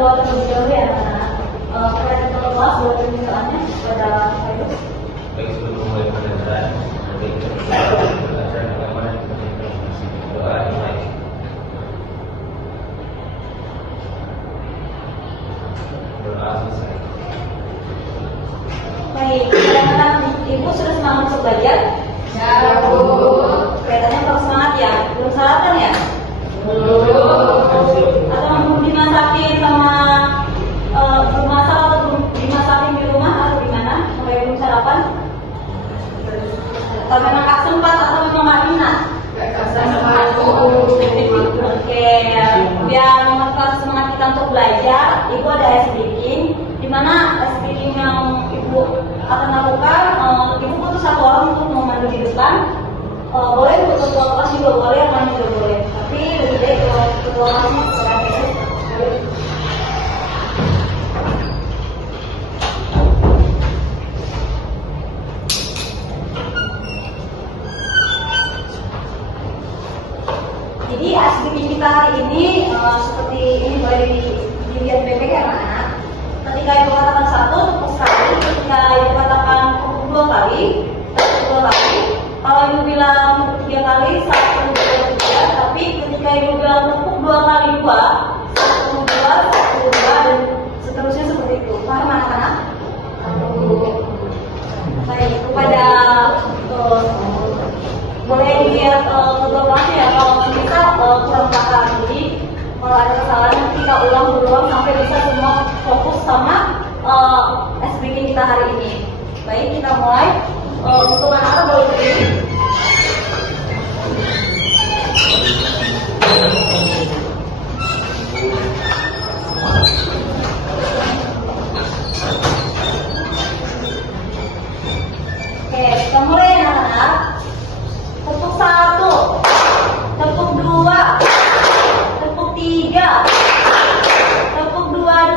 buat lebih jauh ya anak-anak. Kalian kelas buat permintaannya pada itu. Baik, sebelum mulai pembelajaran, nanti kita belajar bagaimana kita doa dimulai. Doa selesai. Baik, anak-anak ibu sudah semangat untuk belajar? Ya, Bu. Kelihatannya kalau semangat ya. Belum sarapan ya? Atau belum dimasakin sama belum masak atau belum dimasakin di rumah atau gimana? Sampai belum sarapan? Atau memang gak sempat atau memang gak minat? Oke, biar memperkuat semangat kita untuk belajar, ibu ada ice breaking, di mana ice breaking yang ibu akan lakukan, ibu butuh satu orang untuk memandu di depan. Boleh untuk ketua kelas juga boleh, yang lain juga boleh. Tapi lebih baik kalau ketua kelasnya sekarang itu. Jadi asli kita hari ini seperti ini boleh dilihat bebek ya anak. Ketika ibu katakan satu, tepuk sekali. Ketika ibu katakan tepuk dua kali, tepuk dua kali. Kalau ibu bilang tepuk tiga kali, satu dua tiga. Tapi ketika ibu bilang tepuk dua kali dua, satu dua, dan seterusnya seperti itu. Paham anak-anak? Baik, kepada boleh dilihat ketua kelasnya ya. Kalau kita kurang paham, jadi kalau ada kesalahan kita ulang sampai bisa semua fokus sama speaking kita hari ini. Baik, kita mulai. Untuk anak-anak boleh berdiri. Oke, kita mulai ya anak-anak. Tepuk satu, tepuk dua, tepuk tiga, tepuk dua,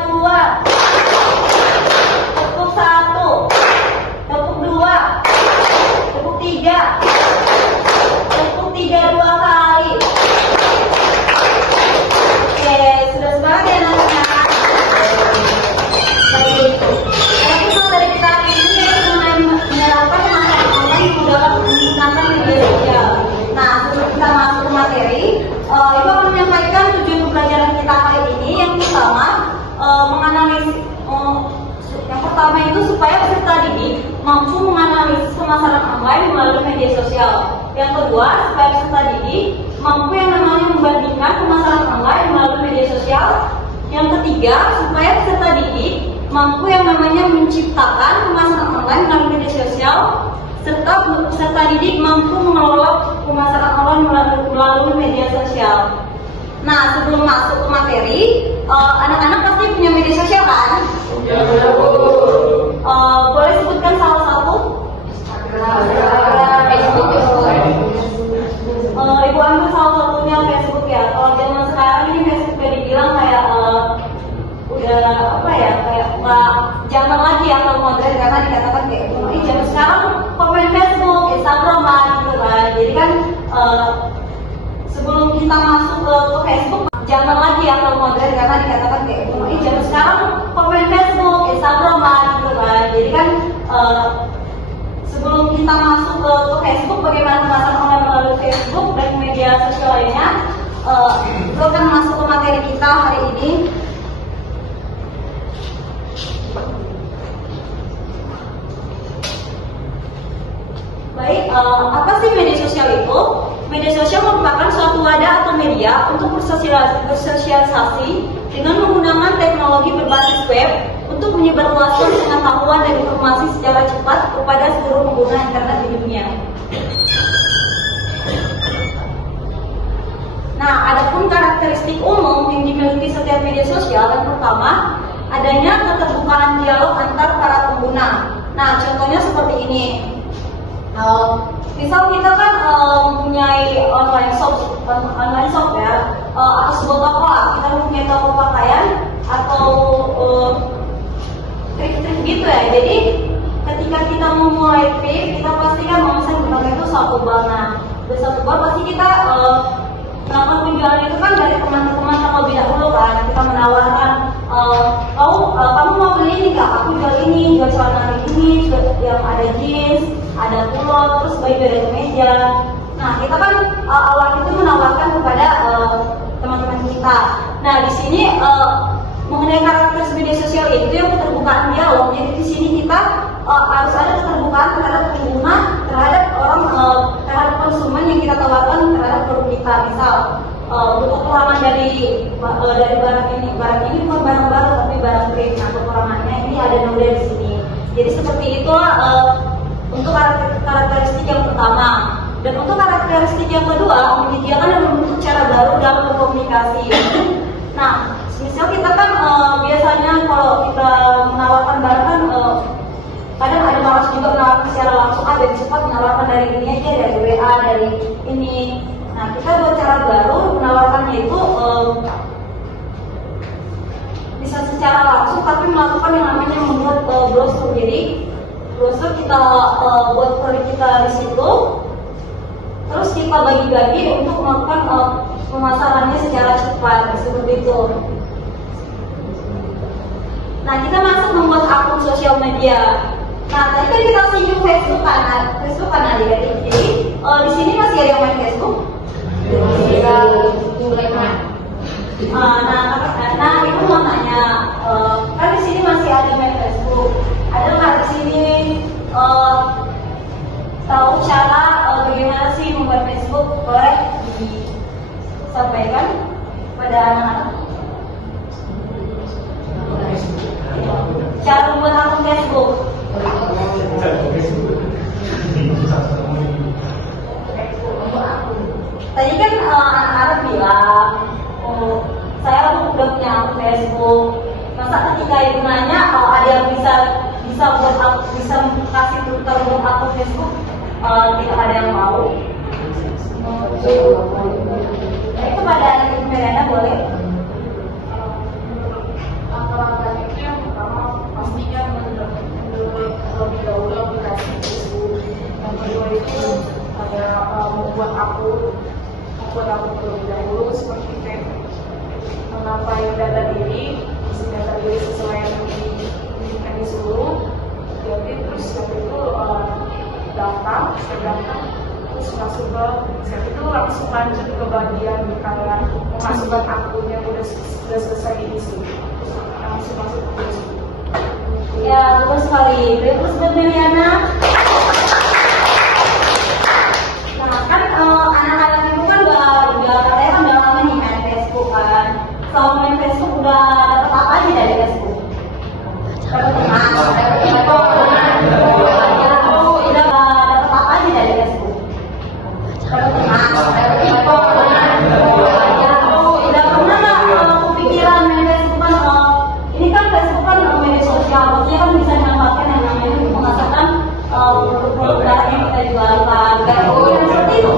tepuk satu, tepuk dua, tepuk tiga dua kali. Oke, sudah semangat ya anak-anak. Baik, kalau dari kita hari ini yaitu menerapkan pemasaran online menggunakan media sosial. Nah, sebelum kita masuk ke materi, Ibu akan menyampaikan tujuan pembelajaran kita hari ini. Yang pertama, menganalisis. Yang pertama itu supaya peserta didik mampu menganalisis pemasaran online melalui media sosial. Yang kedua, supaya peserta didik mampu yang namanya membandingkan pemasaran online melalui media sosial. Yang ketiga, supaya peserta didik mampu yang namanya menciptakan pemasaran online melalui media sosial, serta peserta didik mampu mengelola pemasaran online melalui media sosial. Nah, sebelum masuk ke materi, anak-anak pasti punya media sosial kan? Ya, Bu. Boleh sebutkan salah satu? Facebook. Ibu ambil salah satunya Facebook ya. Kalau zaman sekarang ini Facebook udah dibilang kayak udah apa ya, kayak nggak zaman lagi ya kalau modern, karena dikatakan kayak zaman sekarang komen Facebook, Instagram lah gitu kan. Jadi kan sebelum kita masuk ke Facebook, zaman lagi ya kalau modern, karena dikatakan kayak zaman sekarang komen Facebook, Instagram lah gitu kan. Jadi kan sebelum kita masuk ke Facebook, bagaimana pemasaran online melalui Facebook dan media sosial lainnya, itu akan masuk ke materi kita hari ini. Baik, apa sih media sosial itu? Media sosial merupakan suatu wadah atau media untuk bersosialisasi dengan menggunakan teknologi berbasis web untuk menyebarluaskan pengetahuan dan informasi secara cepat kepada seluruh pengguna internet di dunia. Nah, adapun karakteristik umum yang dimiliki setiap media sosial, yang pertama, adanya keterbukaan dialog antar para pengguna. Nah, contohnya seperti ini. Misal kita kan mempunyai online shop ya, atau sebuah toko lah, kita mempunyai toko pakaian atau trik-trik gitu ya. Jadi ketika kita memulai trik, kita pastikan memesan berapa itu satu bal. Nah, dari satu bal pasti kita melakukan penjualan itu kan dari teman-teman terlebih dahulu kan. Kita menawarkan celana ini yang ada jeans, ada pulot, terus baju ada kemeja. Nah, kita kan awal itu menawarkan kepada teman-teman kita. Nah, di sini mengenai karakter media sosial itu yang keterbukaan dialog. Jadi di sini kita harus ada keterbukaan terhadap pengguna, terhadap orang, terhadap konsumen yang kita tawarkan terhadap produk kita. Misal untuk kekurangan dari barang ini bukan barang baru tapi barang trade. Nah, kekurangannya ini ada nomor di sini. Jadi seperti itulah untuk karakteristik yang pertama. Dan untuk karakteristik yang kedua, menyediakan dan membentuk cara baru dalam berkomunikasi. Nah, misal kita kan biasanya kalau kita menawarkan barang kan kadang ada malas juga menawarkan secara langsung, ada cepat menawarkan dari ini aja, dari WA, dari ini. Nah, kita buat cara baru menawarkannya itu bisa secara langsung, tapi melakukan yang namanya membuat brosur. Jadi brosur kita buat produk kita di situ, terus kita bagi-bagi untuk melakukan pemasarannya secara cepat, seperti itu. Nah, kita masuk membuat akun sosial media. Nah, tadi kan kita singgung Facebook kan adik-adik. Jadi di sini masih ada yang main Facebook? Nah, ibu mau nanya, kan di sini masih ada main Facebook. Ada nggak di sini tahu cara bagaimana sih membuat Facebook? Boleh disampaikan pada anak-anak? Cara membuat akun Facebook. Tadi kan anak-anak bilang, saya udah punya akun Facebook. Masa ketika ibu nanya, ada yang bisa kasih tutor buat akun Facebook, tidak ada yang mau. Jadi kepada anak ibu Miranda boleh. Langkah-langkah itu yang pertama pastikan terlebih dahulu aplikasi Facebook. Yang kedua itu ada membuat akun terlebih dahulu seperti mengambil data diri, isi data diri sesuai yang diinginkan di seluruh. Jadi terus setelah itu daftar, terus masuk ke setelah itu langsung lanjut ke bagian kalian memasukkan akun yang sudah selesai diisi. Langsung masuk ke Facebook. Ya, betul sekali. Terus Meriana. Nah, kan anak-anak itu kan udah katanya kan udah lama nih main Facebook kan. Kalau main Facebook udah dapat apa aja dari Facebook? Dapat teman, dapat info, udah dapat apa aja dari Facebook? Dapat teman, dapat info, udah pernah nggak kepikiran main Facebook kan? Ini kan Facebook kan media sosial, maksudnya kan bisa dimanfaatkan yang namanya untuk menghasilkan produk yang kita jualkan. Kayak seperti itu.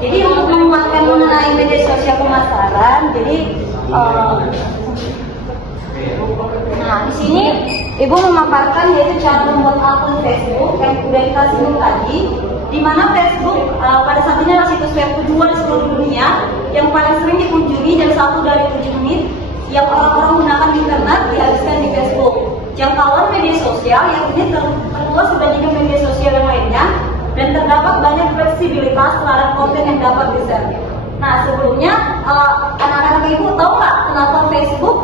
Jadi untuk memanfaatkan mengenai media sosial pemasaran, jadi nah di sini ibu memaparkan yaitu cara membuat akun Facebook yang sudah kita singgung tadi, di mana Facebook pada saat ini adalah situs web kedua di seluruh dunia yang paling sering dikunjungi dan 1 dari 7 menit yang orang-orang menggunakan internet dihabiskan di Facebook. Jangkauan media sosial yang ini terluas dibandingkan media sosial yang lainnya dan terdapat banyak fleksibilitas terhadap konten yang dapat di-share. Nah, sebelumnya anak-anak ibu tahu nggak kenapa Facebook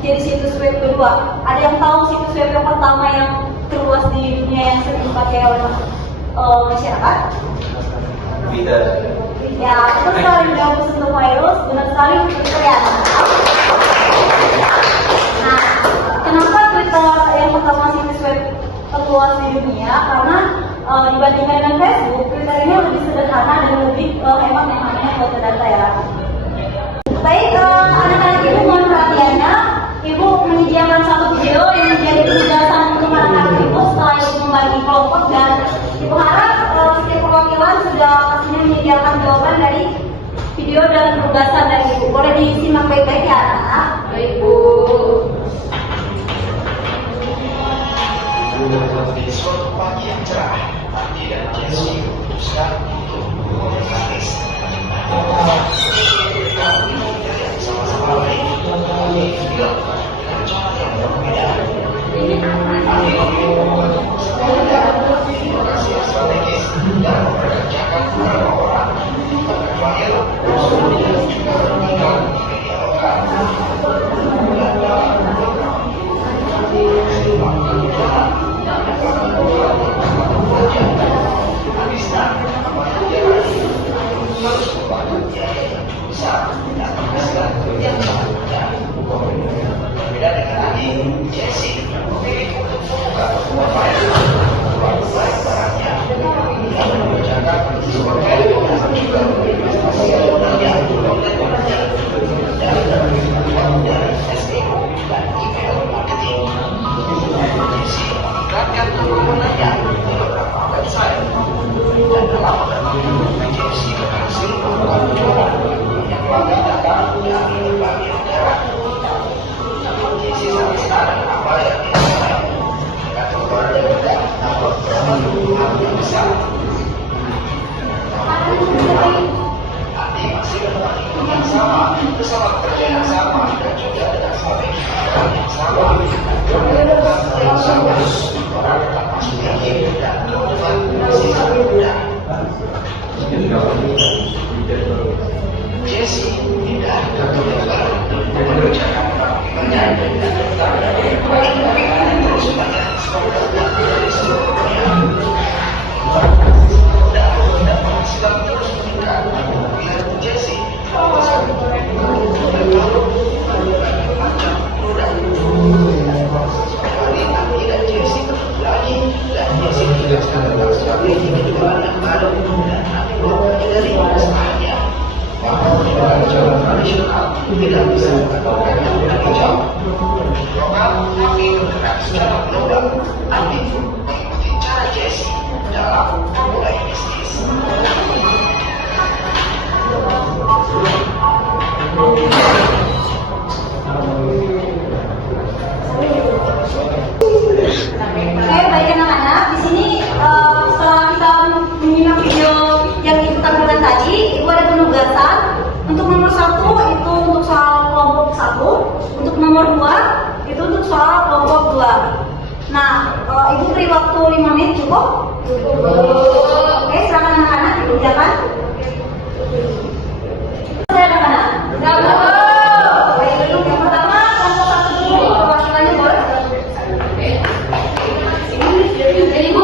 jadi situs web kedua? Ada yang tahu situs web yang pertama yang terluas di dunia yang sering dipakai oleh masyarakat? Tidak. Ya, itu sekali bagus untuk virus, benar sekali untuk kalian. Nah, kenapa Twitter yang pertama situs web terluas di dunia? Karena dibandingkan dengan Facebook, Twitter ini lebih sederhana dan lebih hemat yang namanya foto data ya. Baik, anak-anak ibu mohon perhatiannya. Ibu menyediakan satu video yang menjadi penjelasan untuk anak-anak ibu setelah ibu membagi kelompok dan ibu harap setiap perwakilan sudah pastinya menyediakan jawaban dari video dan penugasan dari ibu. Boleh disimak baik-baik ya anak-anak? Baik, Bu. Suatu pagi yang cerah, Andi dan Jesse memutuskan untuk menangis. Jesse tidak terdengar mengerjakan permintaan terus pada dari seluruhnya. Dapat sedang terus meningkat. Biar Jesse tidak Jesse lagi dan Jesse tidak sekarang sekali ini juga ada dari masalahnya. Cara tradisional tidak bisa mengatakan yang jauh. Lokal tapi bergerak secara global. Tapi mengikuti cara Jesse dalam memulai bisnis. Oke, baik anak-anak. Di sini setelah kita menyimak video yang Ibu tampilkan tadi, Ibu ada penugasan. Untuk nomor 1 itu untuk soal kelompok 1, untuk nomor 2 itu untuk soal kelompok 2. Nah, Ibu beri waktu 5 menit cukup? Oke, silakan anak-anak dikerjakan. Saya anak-anak. Baik, yang pertama kelompok 1 dulu, perwakilannya boleh? Jadi Bu,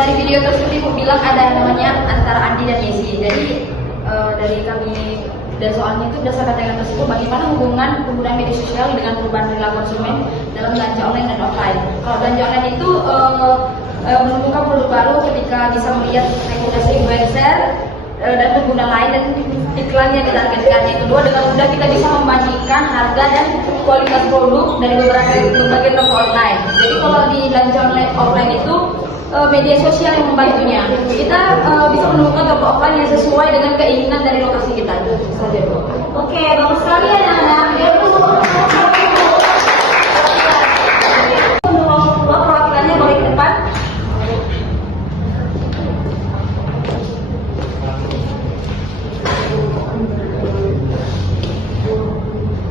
dari video tersebut Ibu bilang ada namanya antara Andi dan Yesi. Jadi dari kami dan soalnya itu berdasarkan dengan tersebut bagaimana hubungan penggunaan media sosial dengan perubahan perilaku konsumen dalam belanja online dan offline. Kalau belanja online itu menemukan produk baru ketika bisa melihat rekomendasi influencer dan pengguna lain dan iklan yang ditargetkan. Yang kedua, dengan mudah kita bisa membandingkan harga dan kualitas produk dari berbagai toko online. Jadi kalau di belanja online offline itu media sosial yang membantunya. Kita bisa menemukan toko offline yang sesuai dengan keinginan dari lokasi kita. Itu saja. Oke, bagus sekali ya anak-anak. Untuk perwakilannya boleh ke depan.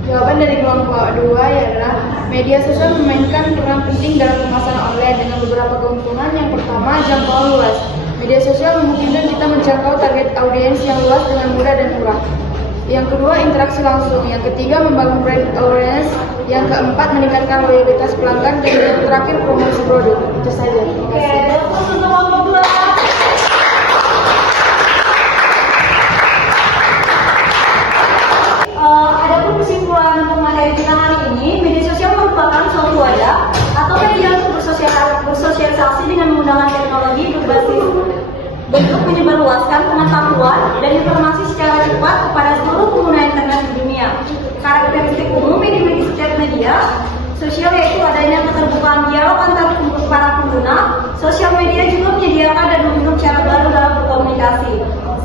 Jawaban dari kelompok 2 adalah media sosial memainkan peran penting dalam pemasaran online dengan beberapa keuntungan. Yang pertama, jangkauan luas. Media sosial memungkinkan kita menjangkau target audiens yang luas dengan mudah dan murah. Yang kedua, interaksi langsung. Yang ketiga, membangun brand awareness. Yang keempat, meningkatkan loyalitas pelanggan. Dan yang terakhir, promosi produk. Itu saja. Oke, terus untuk kelompok 2. Adapun kesimpulan untuk materi kita hari ini, media sosial merupakan suatu wadah atau media untuk bersosialisasi dengan menggunakan teknologi berbasis bentuk menyebarluaskan pengetahuan dan informasi secara cepat kepada seluruh pengguna internet di dunia. Karakteristik umum di setiap media sosial yaitu adanya keterbukaan dialog antar para pengguna. Sosial media juga menyediakan dan membentuk cara baru dalam berkomunikasi.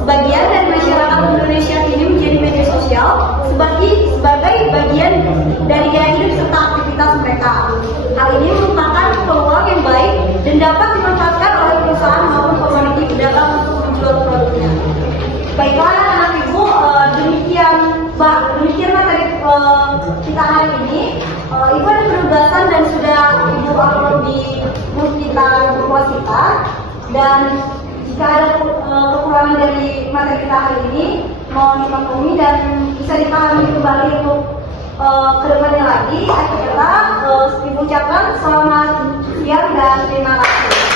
Sebagian dari masyarakat Indonesia kini menjadi media sosial sebagai bagian dari gaya hidup serta aktivitas mereka. Hal ini merupakan peluang yang baik dan dapat dimanfaatkan oleh perusahaan maupun komunitas pedagang untuk menjual produknya. Baiklah anak ibu, demikian materi kita hari ini. Ibu ada penugasan dan sudah ibu upload di grup kita, grup kelas kita. Dan jika ada kekurangan dari materi kita hari ini, mohon dimaklumi dan bisa dipahami kembali untuk kedepannya lagi. Akhir kata, ibu ucapkan selamat siang dan terima kasih.